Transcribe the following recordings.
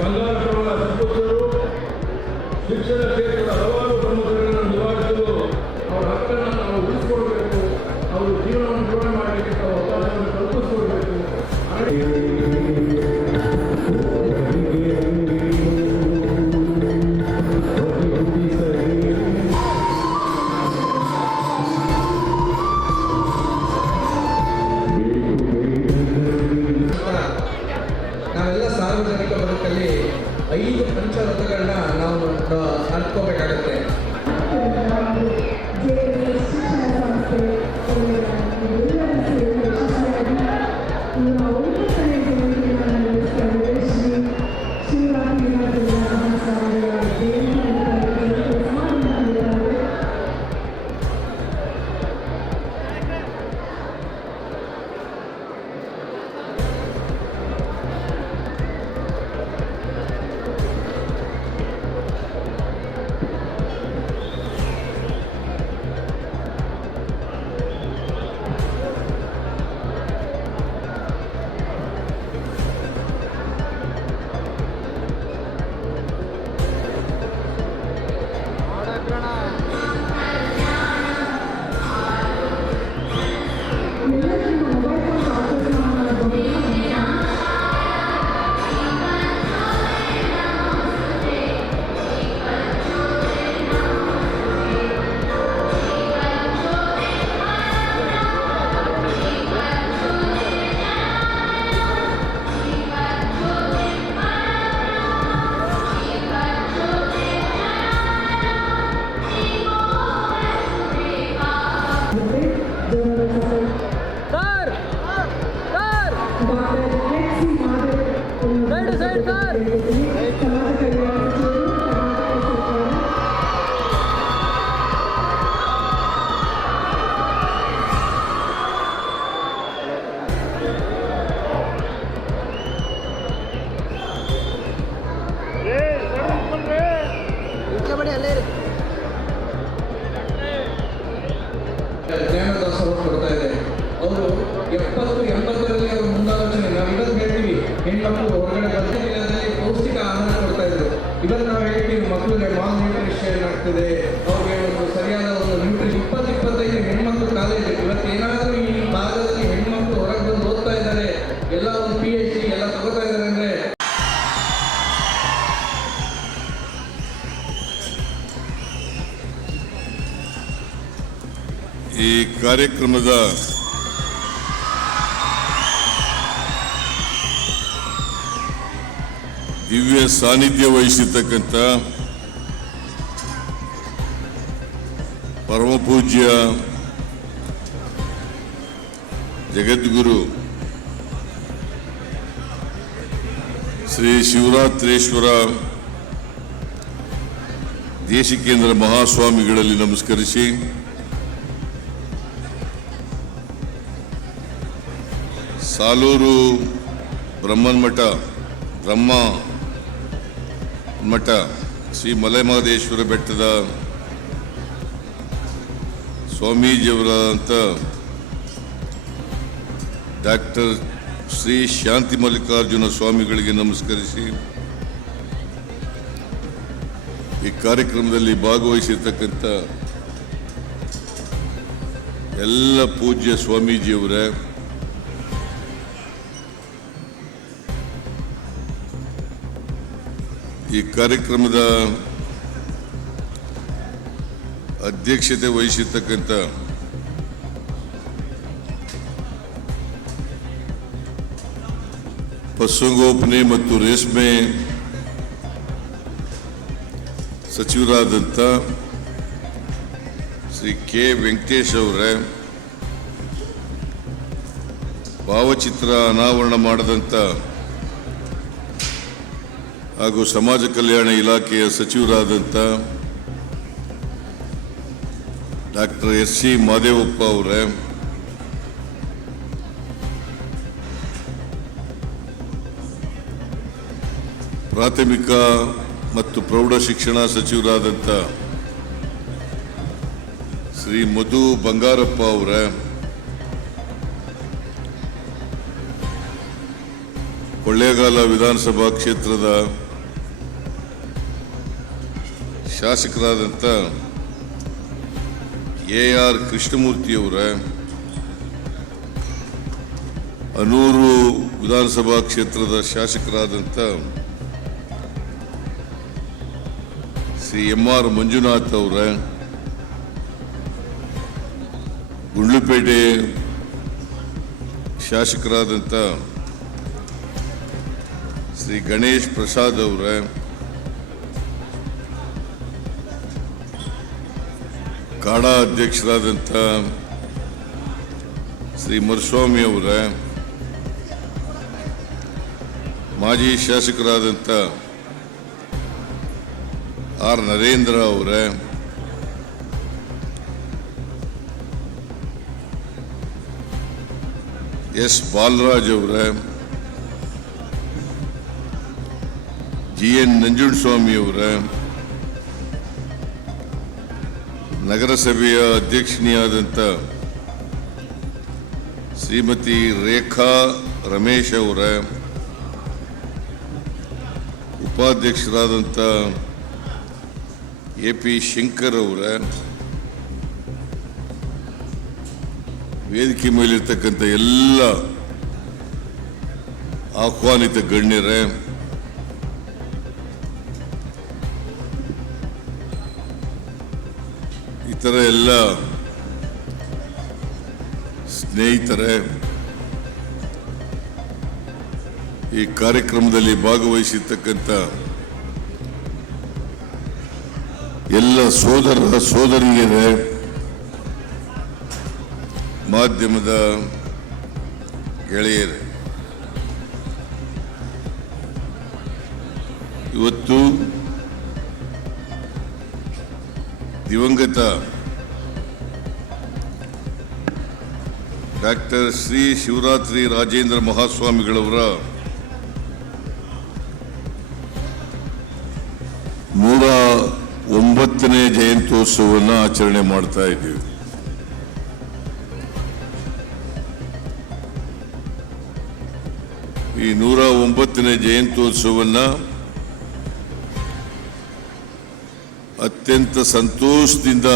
ಬಂಗಾರಪುರದ ಸುಪುತ್ರರು ಶಿಕ್ಷಣ ಕ್ಷೇತ್ರ ಕಾರ್ಯಕ್ರಮದ ದಿವ್ಯ ಸಾನ್ನಿಧ್ಯ ವಹಿಸಿರ್ತಕ್ಕಂಥ ಪರಮಪೂಜ್ಯ ಜಗದ್ಗುರು ಶ್ರೀ ಶಿವರಾತ್ರೇಶ್ವರ ದೇಶಿಕೇಂದ್ರ ಮಹಾಸ್ವಾಮಿಗಳಲ್ಲಿ ನಮಸ್ಕರಿಸಿ ಸಾಲೂರು ಬ್ರಹ್ಮನ್ ಮಠ, ಬ್ರಹ್ಮ ಮಠ, ಶ್ರೀ ಮಲೆಮಹದೇಶ್ವರ ಬೆಟ್ಟದ ಸ್ವಾಮೀಜಿಯವರಾದಂಥ ಡಾಕ್ಟರ್ ಶ್ರೀ ಶಾಂತಿ ಮಲ್ಲಿಕಾರ್ಜುನ ಸ್ವಾಮಿಗಳಿಗೆ ನಮಸ್ಕರಿಸಿ ಈ ಕಾರ್ಯಕ್ರಮದಲ್ಲಿ ಭಾಗವಹಿಸಿರ್ತಕ್ಕಂಥ ಎಲ್ಲ ಪೂಜ್ಯ ಸ್ವಾಮೀಜಿಯವರೇ ಈ ಕಾರ್ಯಕ್ರಮದ ಅಧ್ಯಕ್ಷತೆ ವಹಿಸಿರ್ತಕ್ಕಂಥ ಪಶುಸಂಗೋಪನೆ ಮತ್ತು ರೇಷ್ಮೆ ಸಚಿವರಾದಂಥ ಶ್ರೀ ಕೆ. ವೆಂಕಟೇಶ್ ಅವರೇ, ಭಾವಚಿತ್ರ ಅನಾವರಣ ಮಾಡದಂಥ ಹಾಗೂ ಸಮಾಜ ಕಲ್ಯಾಣ ಇಲಾಖೆಯ ಸಚಿವರಾದಂಥ ಡಾಕ್ಟರ್ ಎಸ್ ಸಿ ಮಾದೇವಪ್ಪ ಅವರೇ, ಪ್ರಾಥಮಿಕ ಮತ್ತು ಪ್ರೌಢ ಶಿಕ್ಷಣ ಸಚಿವರಾದಂಥ ಶ್ರೀ ಮಧು ಬಂಗಾರಪ್ಪ ಅವರೇ, ಕೊಳ್ಳೇಗಾಲ ವಿಧಾನಸಭಾ ಕ್ಷೇತ್ರದ ಶಾಸಕರಾದಂಥ ಎ ಆರ್ ಕೃಷ್ಣಮೂರ್ತಿಯವರ ಅನೂರು ವಿಧಾನಸಭಾ ಕ್ಷೇತ್ರದ ಶಾಸಕರಾದಂಥ ಶ್ರೀ ಎಂ ಆರ್ ಮಂಜುನಾಥ್ ಅವರ ಗುಂಡ್ಲುಪೇಟೆ ಶಾಸಕರಾದಂಥ ಶ್ರೀ ಗಣೇಶ್ ಪ್ರಸಾದ್ ಅವರ ಕಾಡಾ ಅಧ್ಯಕ್ಷರಾದಂಥ ಶ್ರೀ ಮರುಸ್ವಾಮಿ ಅವರ, ಮಾಜಿ ಶಾಸಕರಾದಂಥ ಆರ್ ನರೇಂದ್ರ ಅವರ, ಎಸ್ ಬಾಲರಾಜ್ ಅವರ, ಜಿ ಎನ್ ನಂಜುಂಡಸ್ವಾಮಿ ಅವರ ನಗರಸಭೆಯ ಅಧ್ಯಕ್ಷಿಣಿಯಾದಂಥ ಶ್ರೀಮತಿ ರೇಖಾ ರಮೇಶ್ ಅವರ ಉಪಾಧ್ಯಕ್ಷರಾದಂಥ ಎ ಪಿ ಶಂಕರ್ ಅವರ ವೇದಿಕೆ ಮೇಲಿರ್ತಕ್ಕಂಥ ಎಲ್ಲ ಆಹ್ವಾನಿತ ಗಣ್ಯರೇ ಎಲ್ಲ ಸ್ನೇಹಿತರೆ ಈ ಕಾರ್ಯಕ್ರಮದಲ್ಲಿ ಭಾಗವಹಿಸಿರ್ತಕ್ಕಂಥ ಎಲ್ಲ ಸೋದರ ಸೋದರಿಯರೇ ಮಾಧ್ಯಮದ ಗೆಳೆಯರೇ ಇವತ್ತು ದಿವಂಗತ ಡಾಕ್ಟರ್ ಶ್ರೀ ಶಿವರಾತ್ರಿ ರಾಜೇಂದ್ರ ಮಹಾಸ್ವಾಮಿಗಳವರ ನೂರ ಒಂಬತ್ತನೇ ಜಯಂತ್ಯೋತ್ಸವವನ್ನು ಆಚರಣೆ ಮಾಡ್ತಾ ಇದ್ದೀವಿ. ಈ ನೂರ ಒಂಬತ್ತನೇ ಜಯಂತ್ಯೋತ್ಸವನ್ನ ಅತ್ಯಂತ ಸಂತೋಷದಿಂದ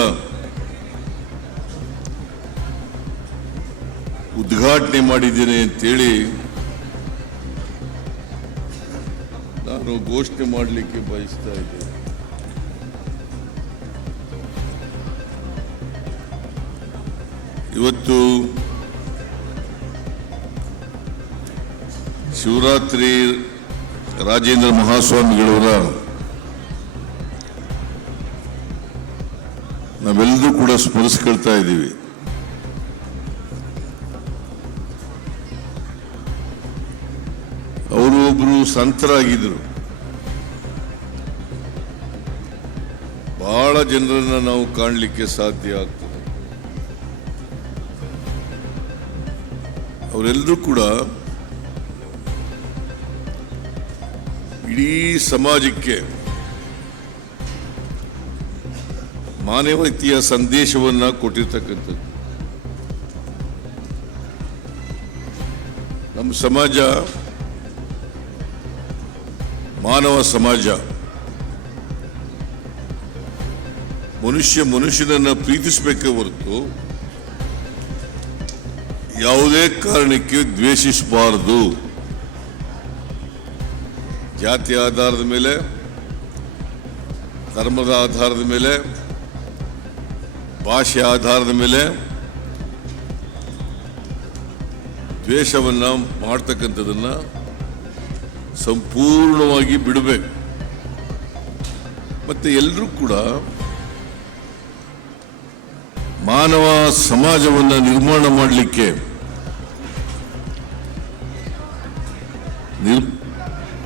ಉದ್ಘಾಟನೆ ಮಾಡಿದ್ದೀನಿ ಅಂತೇಳಿ ನಾನು ಘೋಷಣೆ ಮಾಡಲಿಕ್ಕೆ ಬಯಸ್ತಾ ಇದ್ದೇನೆ. ಇವತ್ತು ಶಿವರಾತ್ರಿ ರಾಜೇಂದ್ರ ಮಹಾಸ್ವಾಮಿಗಳವರ ನಾವೆಲ್ಲರೂ ಕೂಡ ಸ್ಮರಿಸ್ಕೊಳ್ತಾ ಇದ್ದೀವಿ. ಸಂತರಾಗಿದ್ರು ಬಹಳ ಜನರನ್ನ ನಾವು ಕಾಣಲಿಕ್ಕೆ ಸಾಧ್ಯ ಆಗ್ತದೆ. ಅವರೆಲ್ಲರೂ ಕೂಡ ಇಡೀ ಸಮಾಜಕ್ಕೆ ಮಾನವೀಯತೆಯ ಸಂದೇಶವನ್ನ ಕೊಟ್ಟಿರ್ತಕ್ಕಂಥದ್ದು. ನಮ್ಮ ಸಮಾಜ ಮಾನವ ಸಮಾಜ. ಮನುಷ್ಯ ಮನುಷ್ಯನನ್ನ ಪ್ರೀತಿಸಬೇಕೇ ಹೊರತು ಯಾವುದೇ ಕಾರಣಕ್ಕೆ ದ್ವೇಷಿಸಬಾರದು. ಜಾತಿ ಆಧಾರದ ಮೇಲೆ, ಧರ್ಮದ ಆಧಾರದ ಮೇಲೆ, ಭಾಷೆ ಆಧಾರದ ಮೇಲೆ ದ್ವೇಷವನ್ನು ಮಾಡ್ತಕ್ಕಂಥದನ್ನ ಸಂಪೂರ್ಣವಾಗಿ ಬಿಡಬೇಕು. ಮತ್ತೆ ಎಲ್ಲರೂ ಕೂಡ ಮಾನವ ಸಮಾಜವನ್ನು ನಿರ್ಮಾಣ ಮಾಡಲಿಕ್ಕೆ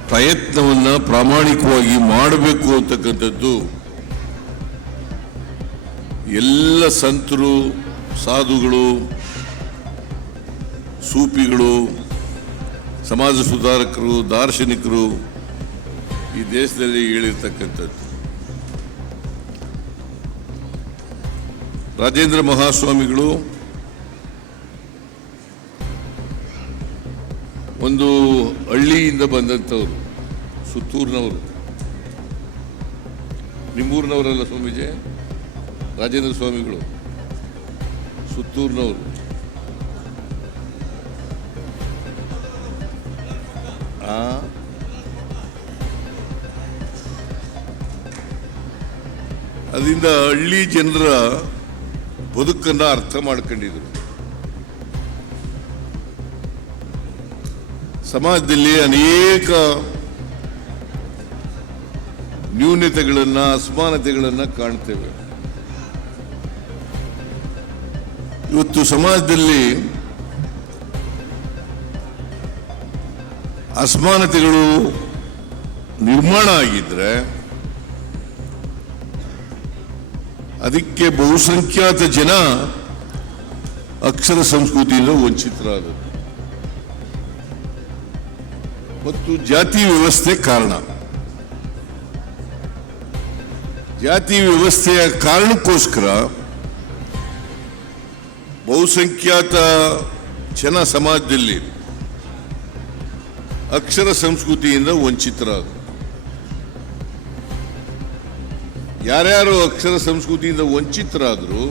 ಪ್ರಯತ್ನವನ್ನ ಪ್ರಾಮಾಣಿಕವಾಗಿ ಮಾಡಬೇಕು ಅಂತಕ್ಕಂಥದ್ದು ಎಲ್ಲ ಸಂತರು, ಸಾಧುಗಳು, ಸೂಪಿಗಳು ಸಮಾಜ ಸುಧಾರಕರು, ದಾರ್ಶನಿಕರು ಈ ದೇಶದಲ್ಲಿ ಹೇಳಿರ್ತಕ್ಕಂಥದ್ದು. ರಾಜೇಂದ್ರ ಮಹಾಸ್ವಾಮಿಗಳು ಒಂದು ಹಳ್ಳಿಯಿಂದ ಬಂದಂಥವ್ರು, ಸುತ್ತೂರಿನವರು. ನಿಮ್ಮೂರಿನವರಲ್ಲ ಸ್ವಾಮೀಜಿ? ರಾಜೇಂದ್ರ ಸ್ವಾಮಿಗಳು. ಸುತ್ತೂರಿನವರು. ಅದರಿಂದ ಹಳ್ಳಿ ಜನರ ಬದುಕನ್ನ ಅರ್ಥ ಮಾಡ್ಕೊಂಡಿದ್ರು. ಸಮಾಜದಲ್ಲಿ ಅನೇಕ ನ್ಯೂನತೆಗಳನ್ನ ಅಸಮಾನತೆಗಳನ್ನ ಕಾಣ್ತೇವೆ. ಇವತ್ತು ಸಮಾಜದಲ್ಲಿ ಅಸಮಾನತೆಗಳು ನಿರ್ಮಾಣ ಆಗಿದ್ರೆ ಅದಕ್ಕೆ ಬಹುಸಂಖ್ಯಾತ ಜನ ಅಕ್ಷರ ಸಂಸ್ಕೃತಿಯಿಂದ ವಂಚಿತರಾದರು ಮತ್ತು ಜಾತಿ ವ್ಯವಸ್ಥೆ ಕಾರಣ. ಜಾತಿ ವ್ಯವಸ್ಥೆಯ ಕಾರಣಕ್ಕೋಸ್ಕರ ಬಹುಸಂಖ್ಯಾತ ಜನ ಸಮಾಜದಲ್ಲಿ ಅಕ್ಷರ ಸಂಸ್ಕೃತಿಯಿಂದ ವಂಚಿತರಾದರು. ಯಾರ್ಯಾರು ಅಕ್ಷರ ಸಂಸ್ಕೃತಿಯಿಂದ ವಂಚಿತರಾದರು,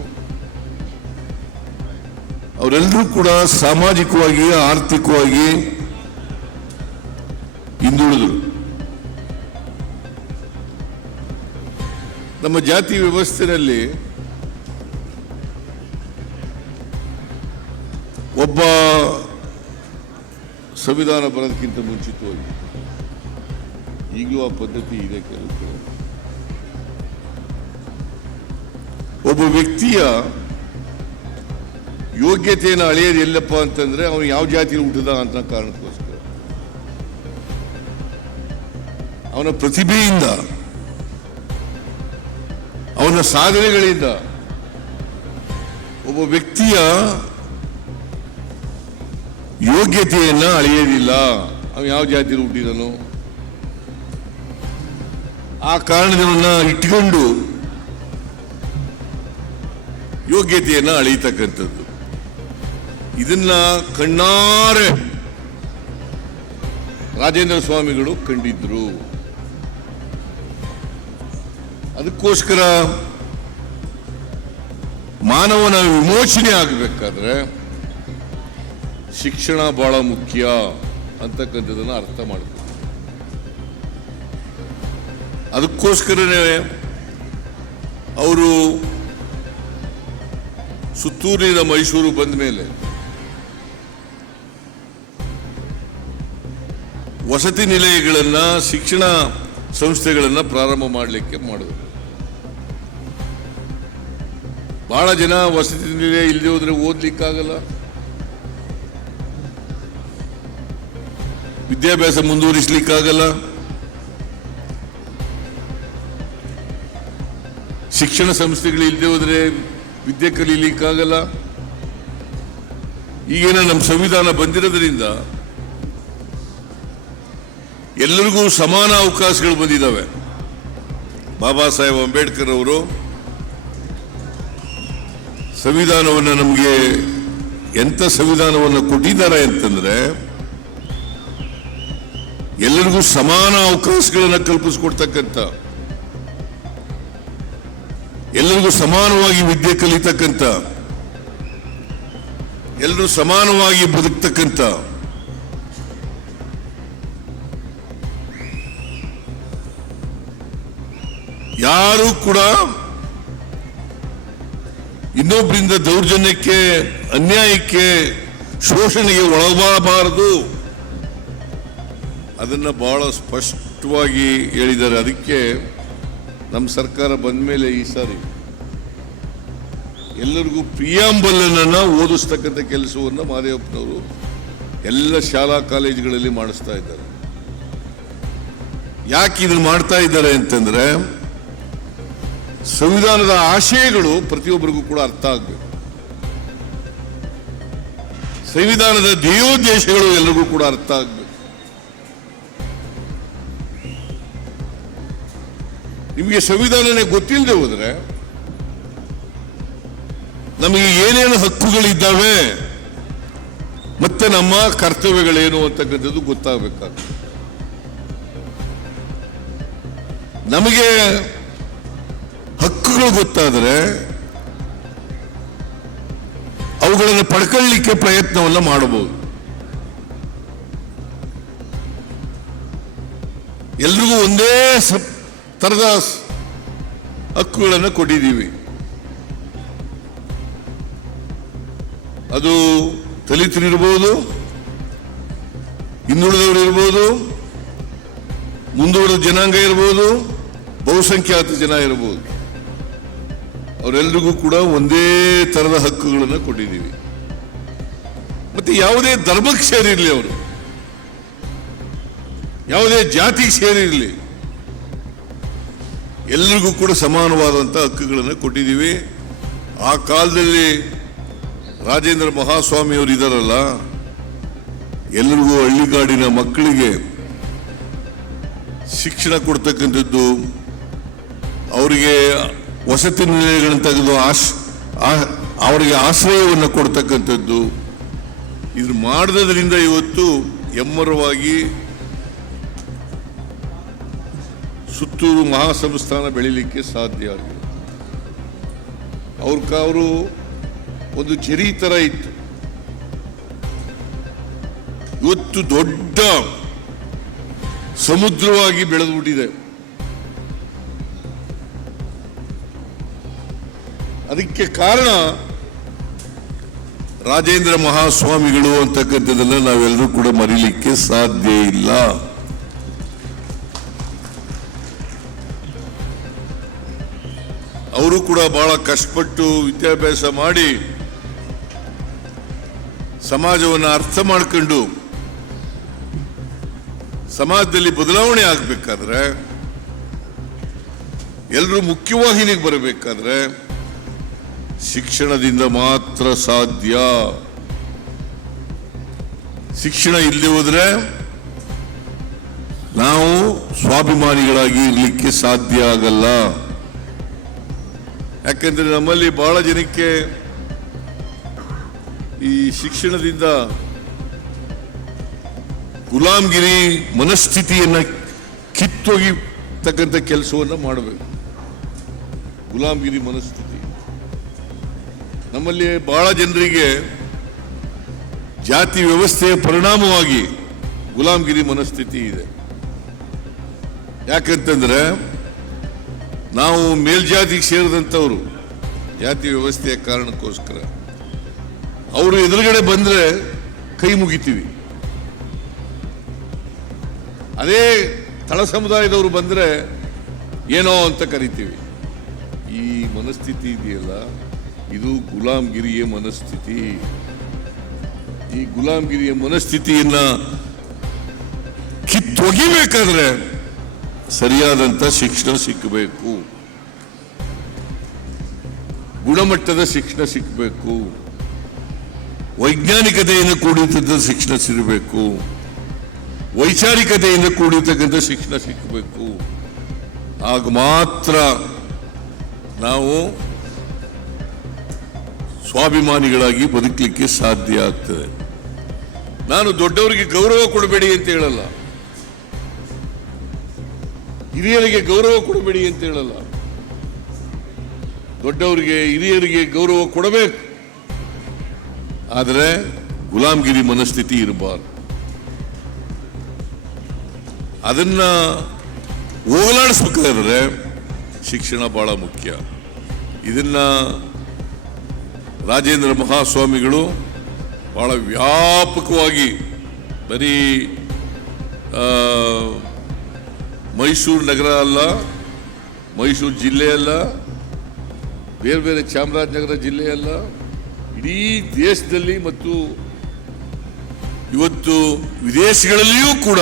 ಅವರೆಲ್ಲರೂ ಕೂಡ ಸಾಮಾಜಿಕವಾಗಿ, ಆರ್ಥಿಕವಾಗಿ ಹಿಂದುಳಿದರು. ನಮ್ಮ ಜಾತಿ ವ್ಯವಸ್ಥೆಯಲ್ಲಿ ಸಂವಿಧಾನ ಬರೋದಕ್ಕಿಂತ ಮುಂಚಿತವಾಗಿ. ಈಗಲೂ ಆ ಪದ್ಧತಿ ಇದೆ ಕೆಲವು ಒಬ್ಬ ವ್ಯಕ್ತಿಯ ಯೋಗ್ಯತೆಯನ್ನು ಅಳೆಯೋದು ಎಲ್ಲಪ್ಪ ಅಂತಂದ್ರೆ ಅವನು ಯಾವ ಜಾತಿಯಲ್ಲಿ ಹುಟ್ಟಿದ ಅಂತ ಕಾರಣಕ್ಕೋಸ್ಕರ. ಅವನ ಪ್ರತಿಭೆಯಿಂದ, ಅವನ ಸಾಧನೆಗಳಿಂದ ಒಬ್ಬ ವ್ಯಕ್ತಿಯ ಯೋಗ್ಯತೆಯನ್ನ ಅಳೆಯೋದಿಲ್ಲ ಅವನು ಯಾವ ಜಾತಿಯಲ್ಲಿ ಹುಟ್ಟಿದನು? ಆ ಕಾರಣವನ್ನ ಇಟ್ಟುಕೊಂಡು ಯೋಗ್ಯತೆಯನ್ನ ಅಳೆಯತಕ್ಕಂಥದ್ದು. ಇದನ್ನ ಕಣ್ಣಾರೆ ರಾಜೇಂದ್ರ ಸ್ವಾಮಿಗಳು ಕಂಡಿದ್ರು. ಅದಕ್ಕೋಸ್ಕರ ಮಾನವನ ವಿಮೋಚನೆ ಆಗಬೇಕಾದ್ರೆ ಶಿಕ್ಷಣ ಬಹಳ ಮುಖ್ಯ ಅಂತಕ್ಕಂಥದ್ದನ್ನು ಅರ್ಥ ಮಾಡಿಕೊಂಡು ಅದಕ್ಕೋಸ್ಕರನೇ ಅವರು ಸುತ್ತೂರಿನ ಮೈಸೂರು ಬಂದ ಮೇಲೆ ವಸತಿ ನಿಲಯಗಳನ್ನ, ಶಿಕ್ಷಣ ಸಂಸ್ಥೆಗಳನ್ನ ಪ್ರಾರಂಭ ಮಾಡಲಿಕ್ಕೆ ಮಾಡಿದ್ರು. ಬಹಳ ಜನ ವಸತಿ ನಿಲಯ ಇಲ್ಲದೆ ಹೋದ್ರೆ ಓದ್ಲಿಕ್ಕಾಗಲ್ಲ. ವಿದ್ಯಾಭ್ಯಾಸ ಮುಂದುವರಿಸಲಿಕ್ಕಾಗಲ್ಲ? ಶಿಕ್ಷಣ ಸಂಸ್ಥೆಗಳು ಇಲ್ಲದೆ ಹೋದರೆ ವಿದ್ಯೆ ಕಲೀಲಿಕ್ಕಾಗಲ್ಲ? ಈಗೇನ ನಮ್ಮ ಸಂವಿಧಾನ ಬಂದಿರೋದ್ರಿಂದ ಎಲ್ಲರಿಗೂ ಸಮಾನ ಅವಕಾಶಗಳು ಬಂದಿದ್ದಾವೆ. ಬಾಬಾ ಸಾಹೇಬ್ ಅಂಬೇಡ್ಕರ್ ಅವರು ಸಂವಿಧಾನವನ್ನು ನಮಗೆ ಎಂಥ ಸಂವಿಧಾನವನ್ನು ಕೊಟ್ಟಿದ್ದಾರೆ ಅಂತಂದ್ರೆ ಎಲ್ಲರಿಗೂ ಸಮಾನ ಅವಕಾಶಗಳನ್ನು ಕಲ್ಪಿಸಿಕೊಡ್ತಕ್ಕಂಥ, ಎಲ್ಲರಿಗೂ ಸಮಾನವಾಗಿ ವಿದ್ಯೆ ಕಲಿತಕ್ಕಂಥ, ಎಲ್ಲರೂ ಸಮಾನವಾಗಿ ಬದುಕ್ತಕ್ಕಂಥ, ಯಾರು ಕೂಡ ಇನ್ನೊಬ್ಬರಿಂದ ದೌರ್ಜನ್ಯಕ್ಕೆ, ಅನ್ಯಾಯಕ್ಕೆ, ಶೋಷಣೆಗೆ ಒಳಗಾಗಬಾರದು. ಅದನ್ನ ಬಹಳ ಸ್ಪಷ್ಟವಾಗಿ ಹೇಳಿದ್ದಾರೆ. ಅದಕ್ಕೆ ನಮ್ಮ ಸರ್ಕಾರ ಬಂದ ಮೇಲೆ ಈ ಸಾರಿ ಎಲ್ಲರಿಗೂ ಪ್ರಿಯಾಂಬಲನ್ನ ಓದಿಸ್ತಕ್ಕಂಥ ಕೆಲಸವನ್ನು ಮಾದೇವಪ್ಪನವರು ಎಲ್ಲ ಶಾಲಾ ಕಾಲೇಜುಗಳಲ್ಲಿ ಮಾಡಿಸ್ತಾ ಇದ್ದಾರೆ. ಯಾಕೆ ಇದನ್ನು ಮಾಡ್ತಾ ಇದ್ದಾರೆ ಅಂತಂದ್ರೆ ಸಂವಿಧಾನದ ಆಶಯಗಳು ಪ್ರತಿಯೊಬ್ಬರಿಗೂ ಕೂಡ ಅರ್ಥ ಆಗಬೇಕು. ಸಂವಿಧಾನದ ಧ್ಯೇಯೋದ್ದೇಶಗಳು ಎಲ್ಲರಿಗೂ ಕೂಡ ಅರ್ಥ ಆಗಬೇಕು. ನಿಮಗೆ ಸಂವಿಧಾನನೇ ಗೊತ್ತಿಲ್ಲದೆ ಹೋದ್ರೆ ನಮಗೆ ಏನೇನು ಹಕ್ಕುಗಳಿದ್ದಾವೆ, ಮತ್ತೆ ನಮ್ಮ ಕರ್ತವ್ಯಗಳೇನು ಅಂತಕ್ಕಂಥದ್ದು ಗೊತ್ತಾಗಬೇಕಾಗ್ತದೆ. ನಮಗೆ ಹಕ್ಕುಗಳು ಗೊತ್ತಾದರೆ ಅವುಗಳನ್ನು ಪಡ್ಕೊಳ್ಳಿಕ್ಕೆ ಪ್ರಯತ್ನವನ್ನು ಮಾಡಬಹುದು. ಎಲ್ರಿಗೂ ಒಂದೇ ಸ- ತರದ ಸ್- ಹಕ್ಕುಗಳನ್ನು ಕೊಟ್ಟಿದ್ದೀವಿ. ಅದು ದಲಿತರಿರ್ಬೋದು, ಹಿಂದುಳಿದವರು ಇರ್ಬೋದು, ಮುಂದುವರೆದ ಜನಾಂಗ ಇರ್ಬೋದು, ಬಹುಸಂಖ್ಯಾತ ಜನ ಇರ್ಬೋದು. ಅವರೆಲ್ಲರಿಗೂ ಕೂಡ ಒಂದೇ ತರದ ಹಕ್ಕುಗಳನ್ನು ಕೊಟ್ಟಿದ್ದೀವಿ. ಮತ್ತೆ ಯಾವುದೇ ಧರ್ಮಕ್ಕೆ ಸೇರಿರಲಿ ಅವರು. ಯಾವುದೇ ಜಾತಿಗೆ ಸೇರಿರಲಿ. ಎಲ್ಲರಿಗೂ ಕೂಡ ಸಮಾನವಾದಂಥ ಹಕ್ಕುಗಳನ್ನು ಕೊಟ್ಟಿದ್ದೀವಿ. ಆ ಕಾಲದಲ್ಲಿ ರಾಜೇಂದ್ರ ಮಹಾಸ್ವಾಮಿಯವರು ಇದ್ದಾರಲ್ಲ ಎಲ್ಲರಿಗೂ ಹಳ್ಳಿಗಾಡಿನ ಮಕ್ಕಳಿಗೆ ಶಿಕ್ಷಣ ಕೊಡ್ತಕ್ಕಂಥದ್ದು, ಅವರಿಗೆ ವಸತಿ ನಿಲಯಗಳನ್ನು ತೆಗೆದು ಆಶ್ ಅವರಿಗೆ ಆಶ್ರಯವನ್ನು ಕೊಡ್ತಕ್ಕಂಥದ್ದು. ಇದು ಮಾಡಿದ್ರಿಂದ ಇವತ್ತು ಎಮ್ಮರವಾಗಿ ಸುತ್ತೂರು ಮಹಾಸಂಸ್ಥಾನ ಬೆಳಿಲಿಕ್ಕೆ ಸಾಧ್ಯ ಆಗಿದೆ. ಅವ್ರ ಅವರು ಒಂದು ಚೆರಿ ತರ ಇತ್ತು. ಇವತ್ತು ದೊಡ್ಡ ಸಮುದ್ರವಾಗಿ ಬೆಳೆದ್ಬಿಟ್ಟಿದೆ. ಅದಕ್ಕೆ ಕಾರಣ ರಾಜೇಂದ್ರ ಮಹಾಸ್ವಾಮಿಗಳು ಅಂತಕ್ಕಂಥದ್ದನ್ನ ನಾವೆಲ್ಲರೂ ಕೂಡ ಮರೀಲಿಕ್ಕೆ ಸಾಧ್ಯ ಇಲ್ಲ. ಅವರು ಕೂಡ ಬಹಳ ಕಷ್ಟಪಟ್ಟು ವಿದ್ಯಾಭ್ಯಾಸ ಮಾಡಿ ಸಮಾಜವನ್ನು ಅರ್ಥ ಮಾಡ್ಕೊಂಡು ಸಮಾಜದಲ್ಲಿ ಬದಲಾವಣೆ ಆಗಬೇಕಾದ್ರೆ ಎಲ್ಲರೂ ಮುಖ್ಯವಾಹಿನಿಗೆ ಬರಬೇಕಾದ್ರೆ ಶಿಕ್ಷಣದಿಂದ ಮಾತ್ರ ಸಾಧ್ಯ. ಶಿಕ್ಷಣ ಇಲ್ಲದೆ ಹೋದ್ರೆ ನಾವು ಸ್ವಾಭಿಮಾನಿಗಳಾಗಿ ಇರಲಿಕ್ಕೆ ಸಾಧ್ಯ ಆಗಲ್ಲ. ಯಾಕಂದ್ರೆ ನಮ್ಮಲ್ಲಿ ಬಹಳ ಜನಕ್ಕೆ ಈ ಶಿಕ್ಷಣದಿಂದ ಗುಲಾಮ್ಗಿರಿ ಮನಸ್ಥಿತಿಯನ್ನ ಕಿತ್ತೊಗಿತಕ್ಕಂಥ ಕೆಲಸವನ್ನು ಮಾಡಬೇಕು. ಗುಲಾಮ್ಗಿರಿ ಮನಸ್ಥಿತಿ. ನಮ್ಮಲ್ಲಿ ಬಹಳ ಜನರಿಗೆ ಜಾತಿ ವ್ಯವಸ್ಥೆಯ ಪರಿಣಾಮವಾಗಿ ಗುಲಾಮ್ಗಿರಿ ಮನಸ್ಥಿತಿ ಇದೆ. ಯಾಕಂತಂದ್ರೆ ನಾವು ಮೇಲ್ಜಾತಿಗೆ ಸೇರಿದಂಥವರು ಜಾತಿ ವ್ಯವಸ್ಥೆಯ ಕಾರಣಕ್ಕೋಸ್ಕರ. ಅವರು ಎದುರುಗಡೆ ಬಂದ್ರೆ ಕೈ ಮುಗಿತೀವಿ. ಅದೇ ತಳ ಸಮುದಾಯದವರು ಬಂದ್ರೆ ಏನೋ ಅಂತ ಕರಿತೀವಿ. ಈ ಮನಸ್ಥಿತಿ ಇದೆಯಲ್ಲ, ಇದು ಗುಲಾಮ್ಗಿರಿಯ ಮನಸ್ಥಿತಿ. ಈ ಗುಲಾಮ್ಗಿರಿಯ ಮನಸ್ಥಿತಿಯನ್ನ ಕಿತ್ತೊಗಿಬೇಕಾದ್ರೆ ಸರಿಯಾದಂತ ಶಿಕ್ಷಣ ಸಿಕ್ಕಬೇಕು ಗುಣಮಟ್ಟದ ಶಿಕ್ಷಣ ಸಿಕ್ಕಬೇಕು ವೈಜ್ಞಾನಿಕತೆಯಿಂದ ಕೂಡಿರ್ತಕ್ಕಂಥ ಶಿಕ್ಷಣ ಸಿಗಬೇಕು. ವೈಚಾರಿಕತೆಯಿಂದ ಕೂಡಿರ್ತಕ್ಕಂಥ ಶಿಕ್ಷಣ ಸಿಕ್ಕಬೇಕು ಆಗ ಮಾತ್ರ ನಾವು ಸ್ವಾಭಿಮಾನಿಗಳಾಗಿ ಬದುಕಲಿಕ್ಕೆ ಸಾಧ್ಯ ಆಗ್ತದೆ. ನಾನು ದೊಡ್ಡವರಿಗೆ ಗೌರವ ಕೊಡಬೇಡಿ ಅಂತ ಹೇಳಲ್ಲ. ಹಿರಿಯರಿಗೆ ಗೌರವ ಕೊಡಬೇಡಿ ಅಂತ ಹೇಳಲ್ಲ. ದೊಡ್ಡವರಿಗೆ ಹಿರಿಯರಿಗೆ ಗೌರವ ಕೊಡಬೇಕು. ಆದರೆ ಗುಲಾಮ್ಗಿರಿ ಮನಸ್ಥಿತಿ ಇರಬಾರ್ದು. ಅದನ್ನ ಹೋಗಲಾಡಿಸ್ಬೇಕಾದ್ರೆ ಶಿಕ್ಷಣ ಬಹಳ ಮುಖ್ಯ. ಇದನ್ನ ರಾಜೇಂದ್ರ ಮಹಾಸ್ವಾಮಿಗಳು ಬಹಳ ವ್ಯಾಪಕವಾಗಿ ಬರೀ ಮೈಸೂರು ನಗರ ಅಲ್ಲ, ಮೈಸೂರು ಜಿಲ್ಲೆ ಅಲ್ಲ, ಬೇರೆ ಬೇರೆ ಚಾಮರಾಜನಗರ ಜಿಲ್ಲೆ ಅಲ್ಲ, ಇಡೀ ದೇಶದಲ್ಲಿ ಮತ್ತು ಇವತ್ತು ವಿದೇಶಗಳಲ್ಲಿಯೂ ಕೂಡ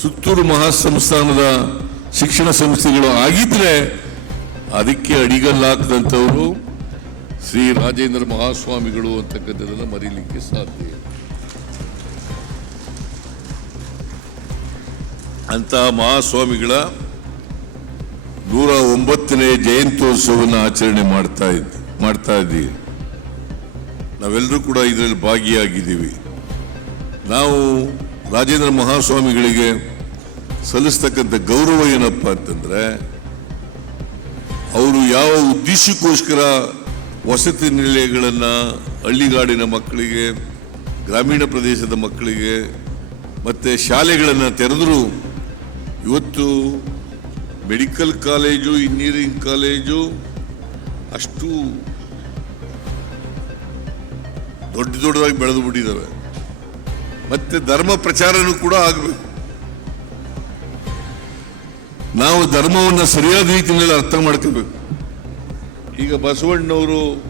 ಸುತ್ತೂರು ಮಹಾಸಂಸ್ಥಾನದ ಶಿಕ್ಷಣ ಸಂಸ್ಥೆಗಳು ಆಗಿದ್ರೆ ಅದಕ್ಕೆ ಅಡಿಗಲ್ಲಾಕದಂಥವರು ಶ್ರೀ ರಾಜೇಂದ್ರ ಮಹಾಸ್ವಾಮಿಗಳು ಅಂತಕ್ಕಂಥದ್ದನ್ನು ಮರೀಲಿಕ್ಕೆ ಸಾಧ್ಯ ಇಲ್ಲ. ಅಂತ ಮಹಾಸ್ವಾಮಿಗಳ ನೂರ ಒಂಬತ್ತನೇ ಜಯಂತ್ಯೋತ್ಸವವನ್ನು ಆಚರಣೆ ಮಾಡ್ತಾ ಇದ್ದ ಮಾಡ್ತಾ ಇದ್ದೀವಿ ನಾವೆಲ್ಲರೂ ಕೂಡ ಇದರಲ್ಲಿ ಭಾಗಿಯಾಗಿದ್ದೀವಿ ನಾವು ರಾಜೇಂದ್ರ ಮಹಾಸ್ವಾಮಿಗಳಿಗೆ ಸಲ್ಲಿಸ್ತಕ್ಕಂಥ ಗೌರವ ಏನಪ್ಪ ಅಂತಂದ್ರೆ, ಅವರು ಯಾವ ಉದ್ದೇಶಕ್ಕೋಸ್ಕರ ವಸತಿ ನಿಲಯಗಳನ್ನು, ಹಳ್ಳಿಗಾಡಿನ ಮಕ್ಕಳಿಗೆ, ಗ್ರಾಮೀಣ ಪ್ರದೇಶದ ಮಕ್ಕಳಿಗೆ, ಮತ್ತು ಶಾಲೆಗಳನ್ನು ತೆರೆದರೂ ಇವತ್ತು ಮೆಡಿಕಲ್ ಕಾಲೇಜು, ಇಂಜಿನಿಯರಿಂಗ್ ಕಾಲೇಜು ಅಷ್ಟು ದೊಡ್ಡ ದೊಡ್ಡದಾಗಿ ಬೆಳೆದು ಬಿಟ್ಟಿದ್ದಾವೆ. ಮತ್ತೆ ಧರ್ಮ ಪ್ರಚಾರನೂ ಕೂಡ ಆಗಬೇಕು. ನಾವು ಧರ್ಮವನ್ನು ಸರಿಯಾದ ರೀತಿಯಲ್ಲಿ ಅರ್ಥ ಮಾಡ್ಕೋಬೇಕು. ಈಗ ಬಸವಣ್ಣವರು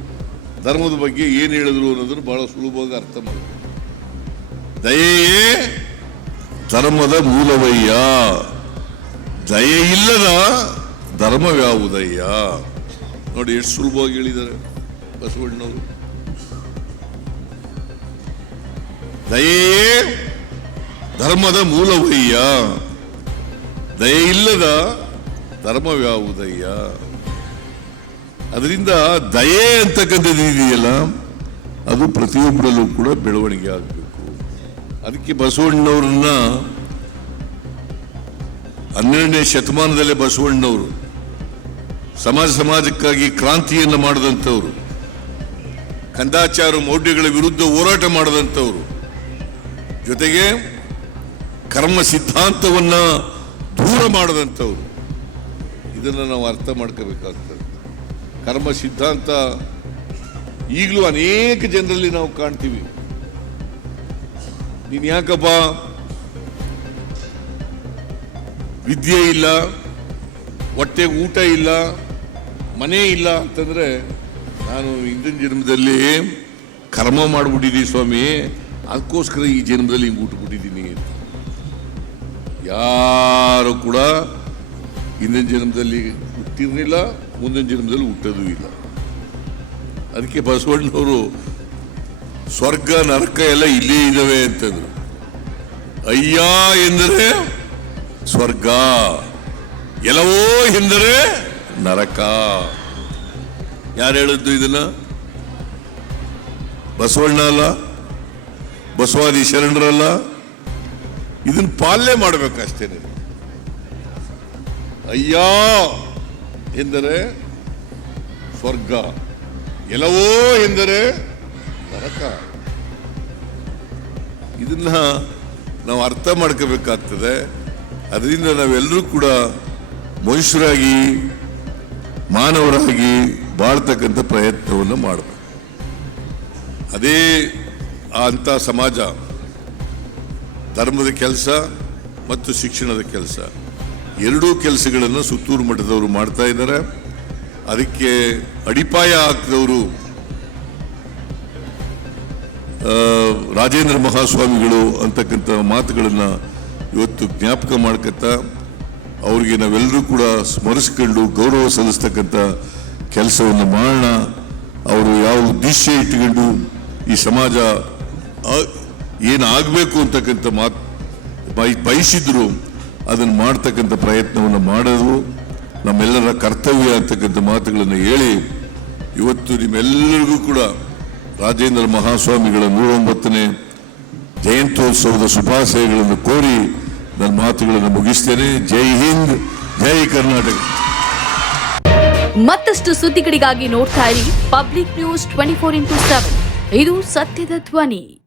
ಧರ್ಮದ ಬಗ್ಗೆ ಏನು ಹೇಳಿದ್ರು ಅನ್ನೋದನ್ನು ಬಹಳ ಸುಲಭವಾಗಿ ಅರ್ಥ ಮಾಡಬೇಕು. ದಯೆಯೇ ಧರ್ಮದ ಮೂಲವಯ್ಯ. ದಯೆ ಇಲ್ಲದ ಧರ್ಮವ್ಯಾವುದಯ್ಯ? ನೋಡಿ ಎಷ್ಟು ಸುಲಭವಾಗಿ ಹೇಳಿದ್ದಾರೆ ಬಸವಣ್ಣವರು. ದಯೆಯೇ ಧರ್ಮದ ಮೂಲವಯ್ಯ. ದಯೆ ಇಲ್ಲದ ಧರ್ಮವ್ಯಾವುದಯ್ಯ. ಅದರಿಂದ ದಯೆ ಅಂತಕ್ಕಂಥದ್ದು ಇದೆಯಲ್ಲ, ಅದು ಪ್ರತಿಯೊಬ್ಬರಲ್ಲೂ ಕೂಡ ಬೆಳವಣಿಗೆ ಆಗಬೇಕು. ಅದಕ್ಕೆ ಬಸವಣ್ಣವ್ರನ್ನ ಹನ್ನೆರಡನೇ ಶತಮಾನದಲ್ಲೇ ಬಸವಣ್ಣವರು ಸಮಾಜ ಸಮಾಜಕ್ಕಾಗಿ ಕ್ರಾಂತಿಯನ್ನು ಮಾಡಿದಂಥವ್ರು. ಕಂದಾಚಾರ ಮೌಢ್ಯಗಳ ವಿರುದ್ಧ ಹೋರಾಟ ಮಾಡಿದಂಥವ್ರು. ಜೊತೆಗೆ ಕರ್ಮ ಸಿದ್ಧಾಂತವನ್ನು ದೂರ ಮಾಡದಂಥವ್ರು. ಇದನ್ನು ನಾವು ಅರ್ಥ ಮಾಡ್ಕೋಬೇಕಾಗ್ತದೆ. ಕರ್ಮ ಸಿದ್ಧಾಂತ ಈಗಲೂ ಅನೇಕ ಜನರಲ್ಲಿ ನಾವು ಕಾಣ್ತೀವಿ. ನೀನು ಯಾಕಪ್ಪ ವಿದ್ಯೆ ಇಲ್ಲ ಹೊಟ್ಟೆ ಊಟ ಇಲ್ಲ, ಮನೆ ಇಲ್ಲ ಅಂತಂದರೆ ನಾನು ಹಿಂದಿನ ಜನ್ಮದಲ್ಲಿ ಕರ್ಮ ಮಾಡಿಬಿಟ್ಟಿದ್ದೀನಿ ಸ್ವಾಮಿ. ಅದಕ್ಕೋಸ್ಕರ ಈ ಜನ್ಮದಲ್ಲಿ ಹಿಂಗೆ ಊಟಬಿಟ್ಟಿದ್ದೀನಿ ಅಂತ. ಯಾರು ಕೂಡ ಹಿಂದಿನ ಜನ್ಮದಲ್ಲಿ ಹುಟ್ಟಿರಲಿಲ್ಲ, ಮುಂದಿನ ಜನ್ಮದಲ್ಲಿ ಹುಟ್ಟೋದು ಇಲ್ಲ. ಅದಕ್ಕೆ ಬಸವಣ್ಣವರು ಸ್ವರ್ಗ, ನರಕ ಎಲ್ಲ ಇಲ್ಲೇ ಇದ್ದಾವೆ ಅಂತಂದರು. ಅಯ್ಯ ಎಂದರೆ ಸ್ವರ್ಗ. ಎಲ್ಲವೋ ಎಂದರೆ ನರಕ. ಯಾರು ಹೇಳಿದ್ದು ಇದನ್ನ? ಬಸವಣ್ಣ ಅಲ್ಲ? ಬಸವಾದಿ ಶರಣರಲ್ಲ? ಇದನ್ನ ಪಾಲನೆ ಮಾಡಬೇಕಷ್ಟೇನೆ. ಅಯ್ಯ ಎಂದರೆ ಸ್ವರ್ಗ. ಎಲ್ಲವೋ ಎಂದರೆ ನರಕ. ಇದನ್ನ ನಾವು ಅರ್ಥ ಮಾಡ್ಕೋಬೇಕಾಗ್ತದೆ. ಅದರಿಂದ ನಾವೆಲ್ಲರೂ ಕೂಡ ಮನುಷ್ಯರಾಗಿ, ಮಾನವರಾಗಿ ಬಾಳ್ತಕ್ಕಂಥ ಪ್ರಯತ್ನವನ್ನು ಮಾಡಬೇಕು. ಅದೇ ಅಂಥ ಸಮಾಜ, ಧರ್ಮದ ಕೆಲಸ ಮತ್ತು ಶಿಕ್ಷಣದ ಕೆಲಸ. ಎರಡೂ ಕೆಲಸಗಳನ್ನು ಸುತ್ತೂರು ಮಠದವರು ಮಾಡ್ತಾ ಇದ್ದಾರೆ. ಅದಕ್ಕೆ ಅಡಿಪಾಯ ಹಾಕಿದವರು ರಾಜೇಂದ್ರ ಮಹಾಸ್ವಾಮಿಗಳು ಅಂತಕ್ಕಂಥ ಮಾತುಗಳನ್ನು ಇವತ್ತು ಜ್ಞಾಪಕ ಮಾಡ್ಕೊತ ಅವ್ರಿಗೆ ನಾವೆಲ್ಲರೂ ಕೂಡ ಸ್ಮರಿಸ್ಕೊಂಡು ಗೌರವ ಸಲ್ಲಿಸ್ತಕ್ಕಂಥ ಕೆಲಸವನ್ನು ಮಾಡೋಣ. ಅವರು ಯಾವ ಉದ್ದೇಶ ಇಟ್ಕೊಂಡು ಈ ಸಮಾಜ ಏನಾಗಬೇಕು ಏನು ಅಂತಕ್ಕಂಥ ಮಾತು ಬಯ- ಬಯಸಿದ್ರು ಅದನ್ನು ಮಾಡ್ತಕ್ಕಂಥ ಪ್ರಯತ್ನವನ್ನು ಮಾಡೋದು ನಮ್ಮೆಲ್ಲರ ಕರ್ತವ್ಯ ಅಂತಕ್ಕಂಥ ಮಾತುಗಳನ್ನು ಹೇಳಿ ಇವತ್ತು ನಿಮ್ಮೆಲ್ಲರಿಗೂ ಕೂಡ ರಾಜೇಂದ್ರ ಮಹಾಸ್ವಾಮಿಗಳ ನೂರೊಂಬತ್ತನೇ ಜಯಂತ್ಯೋತ್ಸವದ ಶುಭಾಶಯಗಳನ್ನು ಕೋರಿ ನನ್ನ ಮಾತುಗಳನ್ನು ಮುಗಿಸ್ತೇನೆ. ಜೈ ಹಿಂದ್, ಜೈ ಕರ್ನಾಟಕ. ಮತ್ತಷ್ಟು ಸುದ್ದಿಗಳಿಗಾಗಿ ನೋಡ್ತಾ ಇರಿ public news twenty four into seven. ಇದು ಸತ್ಯದ ಧ್ವನಿ.